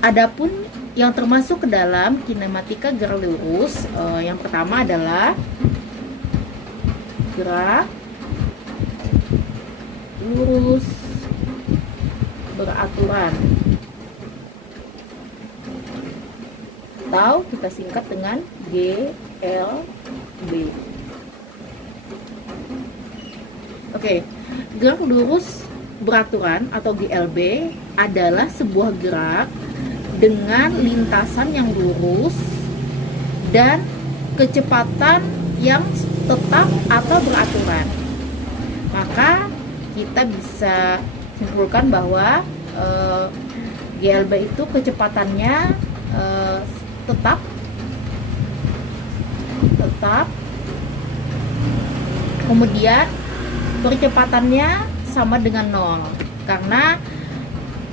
Adapun yang termasuk ke dalam kinematika gerak lurus, yang pertama adalah gerak lurus beraturan, atau kita singkat dengan GLB. Oke, gerak lurus beraturan atau GLB adalah sebuah gerak dengan lintasan yang lurus dan kecepatan yang tetap atau beraturan. Maka kita bisa simpulkan bahwa GLB itu kecepatannya tetap, kemudian percepatannya sama dengan 0 karena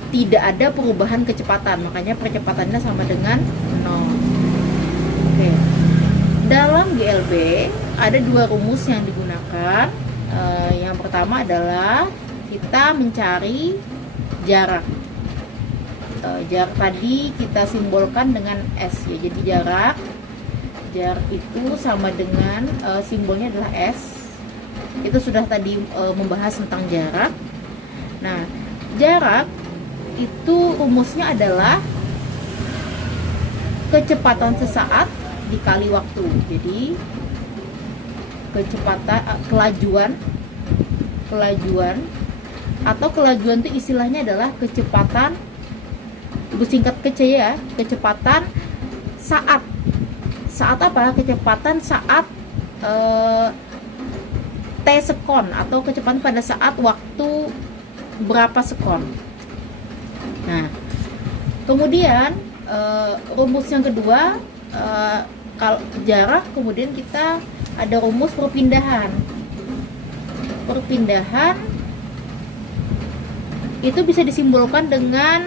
tidak ada perubahan kecepatan, makanya percepatannya sama dengan 0. Oke. Dalam GLB ada dua rumus yang digunakan. Yang pertama adalah kita mencari jarak. Jarak tadi kita simbolkan dengan S ya. Jadi jarak itu sama dengan simbolnya adalah S. Itu sudah tadi membahas tentang jarak. Nah, jarak itu rumusnya adalah kecepatan sesaat dikali waktu. Jadi kecepatan kelajuan atau kelajuan itu istilahnya adalah kecepatan, ibu singkat kece ya, kecepatan saat apa? Kecepatan saat T sekon atau kecepatan pada saat waktu berapa sekon. Nah, kemudian rumus yang kedua, kalau jarak, kemudian kita ada rumus perpindahan. Perpindahan itu bisa disimbolkan dengan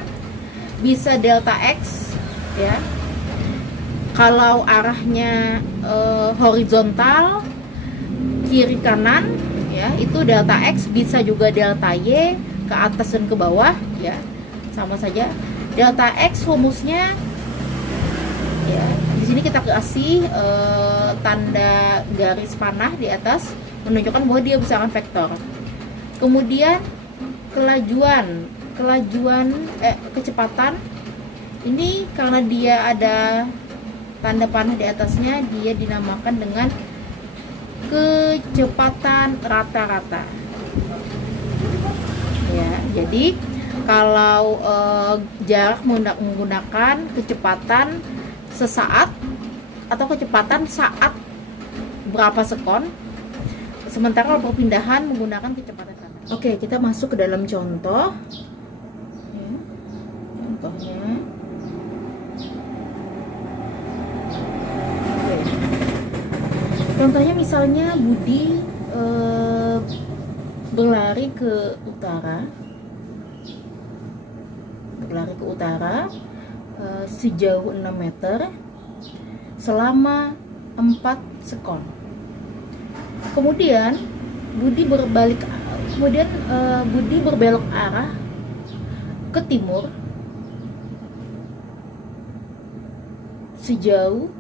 bisa delta X ya. Kalau arahnya horizontal kiri kanan ya, itu delta X, bisa juga delta Y ke atas dan ke bawah ya. Sama saja. Delta X rumusnya ya, di sini kita kasih tanda garis panah di atas menunjukkan bahwa dia besaran vektor. Kemudian kecepatan ini karena dia ada tanda panah di atasnya, dia dinamakan dengan kecepatan rata-rata. Ya, jadi kalau jarak menggunakan kecepatan sesaat atau kecepatan saat berapa sekon, sementara perpindahan menggunakan kecepatan rata. Oke, kita masuk ke dalam contoh. Ya, contohnya. Oke. Contohnya misalnya Budi berlari ke utara sejauh 6 meter selama 4 sekon. Kemudian Budi berbelok arah ke timur sejauh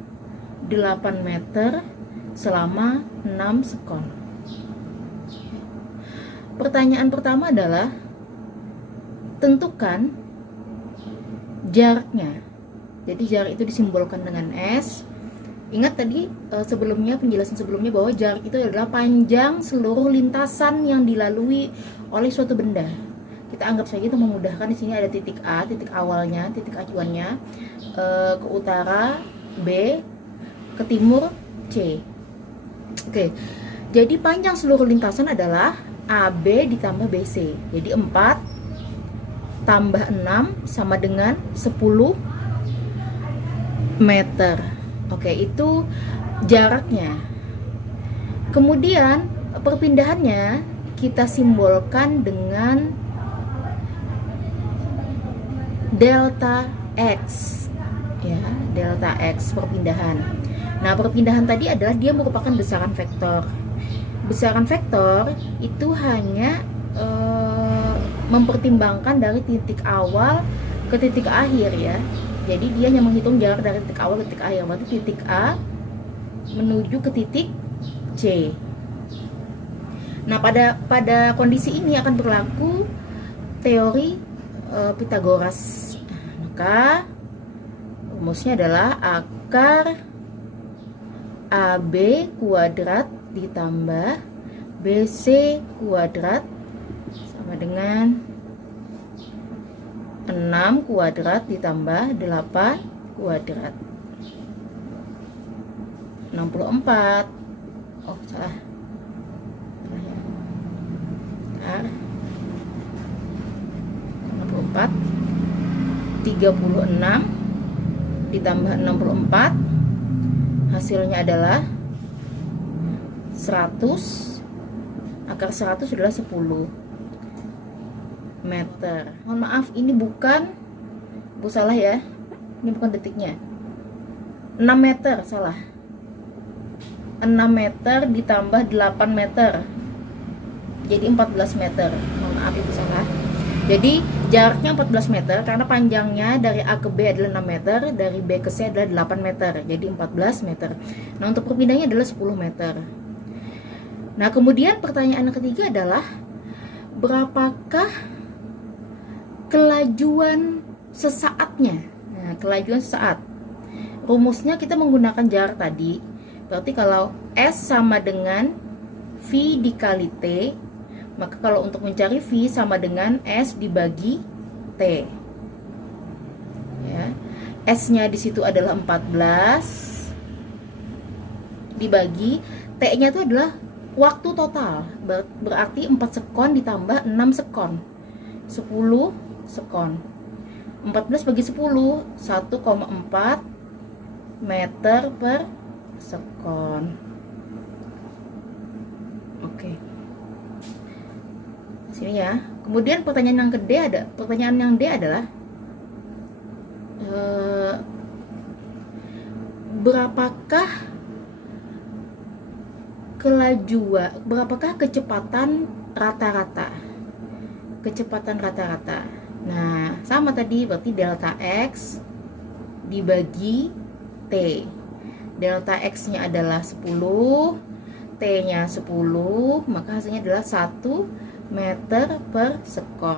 8 meter selama 6 sekon. Pertanyaan pertama adalah tentukan jaraknya. Jadi jarak itu disimbolkan dengan S. Ingat tadi penjelasan sebelumnya bahwa jarak itu adalah panjang seluruh lintasan yang dilalui oleh suatu benda. Kita anggap saja itu memudahkan, di sini ada titik A, titik awalnya, titik acuannya, ke utara B, ke timur C. Oke. Jadi panjang seluruh lintasan adalah AB ditambah BC. Jadi 4 tambah 6 sama dengan 10 meter. Oke, itu jaraknya. Kemudian perpindahannya kita simbolkan dengan delta X. Ya, delta X perpindahan. Nah, perpindahan tadi adalah dia merupakan besaran vektor. Besaran vektor itu hanya mempertimbangkan dari titik awal ke titik akhir ya. Jadi dia hanya menghitung jarak dari titik awal ke titik akhir. Berarti titik A menuju ke titik C. Nah, pada kondisi ini akan berlaku teori Pitagoras. Maka rumusnya adalah akar AB kuadrat ditambah BC kuadrat sama dengan 6 kuadrat ditambah 8 kuadrat 64. Oh, salah. Bentar. 64 36 ditambah 64 hasilnya adalah 100. Akar 100 adalah 10 meter. Mohon maaf, ini bukan, salah ya, ini bukan detiknya, 6 meter, salah. 6 meter ditambah 8 meter jadi 14 meter. Mohon maaf, itu salah. Jadi jaraknya 14 meter karena panjangnya dari A ke B adalah 6 meter, dari B ke C adalah 8 meter, jadi 14 meter. Nah, untuk perpindahannya adalah 10 meter. Nah, kemudian pertanyaan yang ketiga adalah berapakah kelajuan sesaatnya? Nah, kelajuan sesaat. Rumusnya kita menggunakan jarak tadi. Berarti kalau S sama dengan V dikali T, maka kalau untuk mencari V sama dengan S dibagi T. Ya. S-nya di situ adalah 14 dibagi T-nya itu adalah waktu total. Berarti 4 sekon ditambah 6 sekon. 10 sekon. 14 bagi 10, 1,4 meter per sekon. Oke. Sini ya. Kemudian pertanyaan yang D adalah berapakah kecepatan rata-rata? Nah, sama tadi, berarti delta X dibagi T. Delta X-nya adalah 10, T-nya 10, maka hasilnya adalah 1 meter per sekon.